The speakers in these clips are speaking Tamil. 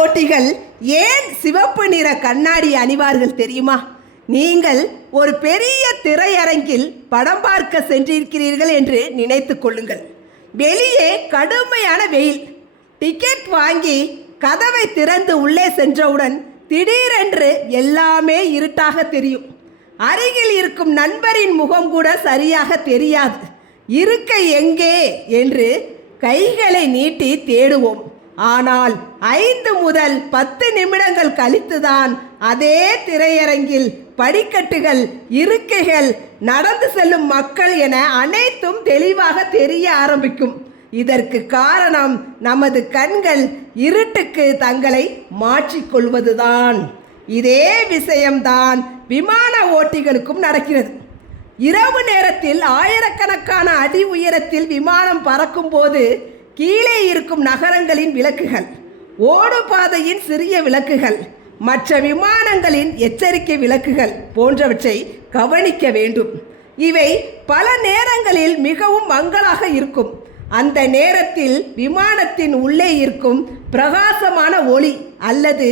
ஓட்டிகள் ஏன் சிவப்பு நிற கண்ணாடி அணிவார்கள் தெரியுமா? நீங்கள் ஒரு பெரிய திரையரங்கில் படம் பார்க்க சென்றிருக்கிறீர்கள் என்று நினைத்து கொள்ளுங்கள். வெளியே கடுமையான வெயில். டிக்கெட் வாங்கி கதவை திறந்து உள்ளே சென்றவுடன் திடீரென்று எல்லாமே இருட்டாக தெரியும். அருகில் இருக்கும் நண்பரின் முகம் கூட சரியாக தெரியாது. இருக்கை எங்கே என்று கைகளை நீட்டி தேடுவோம். ஆனால் 5 முதல் 10 நிமிடங்கள் கழித்துதான் அதே திரையரங்கில் படிக்கட்டுகள், இருக்கைகள், நடந்து செல்லும் மக்கள் என அனைத்தும் தெளிவாக தெரிய ஆரம்பிக்கும். இதற்கு காரணம் நமது கண்கள் இருட்டுக்கு தங்களை மாற்றிக்கொள்வதுதான். இதே விஷயம்தான் விமான ஓட்டிகளுக்கும் நடக்கிறது. இரவு நேரத்தில் ஆயிரக்கணக்கான அடி உயரத்தில் விமானம் பறக்கும் போது கீழே இருக்கும் நகரங்களின் விளக்குகள், ஓடுபாதையின் சிறிய விளக்குகள், மற்ற விமானங்களின் எச்சரிக்கை விளக்குகள் போன்றவற்றை கவனிக்க வேண்டும். இவை பல நேரங்களில் மிகவும் மங்கலாக இருக்கும். அந்த நேரத்தில் விமானத்தின் உள்ளே இருக்கும் பிரகாசமான ஒளி அல்லது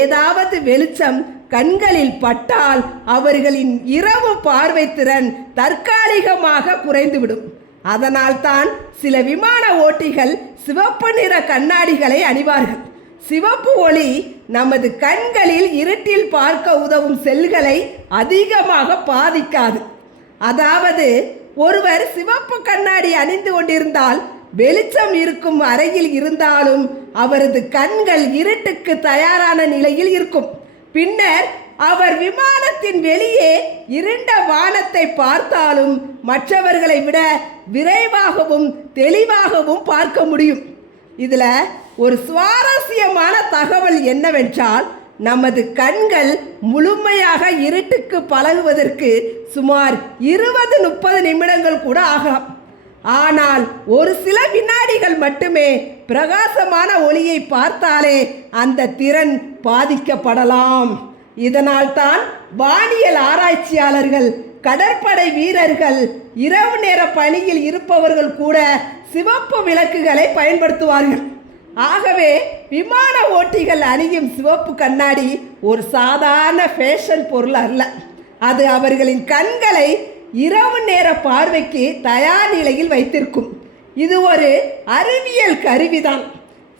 ஏதாவது வெளிச்சம் கண்களில் பட்டால் அவர்களின் இரவு பார்வை திறன் தற்காலிகமாக குறைந்துவிடும். அதனால்தான் சில விமான ஓட்டிகள் சிவப்பு நிற கண்ணாடிகளை அணிவார்கள். சிவப்பு ஒளி நமது கண்களில் இருட்டில் பார்க்க உதவும் செல்களை அதிகமாக பாதிக்காது. அதாவது ஒருவர் சிவப்பு கண்ணாடி அணிந்து கொண்டிருந்தால் வெளிச்சம் இருக்கும் அறையில் இருந்தாலும் அவரது கண்கள் இருட்டுக்கு தயாரான நிலையில் இருக்கும். பின்னர் அவர் விமானத்தின் வெளியே இருண்ட வானத்தை பார்த்தாலும் மற்றவர்களை விட விரைவாகவும் தெளிவாகவும் பார்க்க முடியும். இதில் ஒரு சுவாரஸ்யமான தகவல் என்னவென்றால், நமது கண்கள் முழுமையாக இருட்டுக்கு பழகுவதற்கு சுமார் 20-30 நிமிடங்கள் கூட ஆகலாம். ஆனால் ஒரு சில வினாடிகள் மட்டுமே பிரகாசமான ஒளியை பார்த்தாலே அந்த திறன் பாதிக்கப்படலாம். இதனால்தான் வானியல் ஆராய்ச்சியாளர்கள், கடற்படை வீரர்கள், இரவு நேர பணியில் இருப்பவர்கள் கூட சிவப்பு விளக்குகளை பயன்படுத்துவார்கள். ஆகவே விமான ஓட்டிகள் அணியும் சிவப்பு கண்ணாடி ஒரு சாதாரண ஃபேஷன் பொருள் அல்ல. அது அவர்களின் கண்களை இரவு நேர பார்வைக்கு தயார் நிலையில் வைத்திருக்கும். இது ஒரு அறிவியல் கருவிதான்.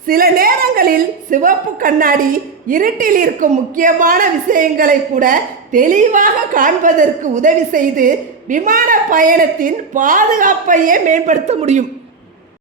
சில நேரங்களில் சிவப்பு கண்ணாடி இருட்டில் இருக்கும் முக்கியமான விஷயங்களை கூட தெளிவாக காண்பதற்கு உதவி செய்து விமான பயணத்தின் பாதுகாப்பையே மேம்படுத்த முடியும்.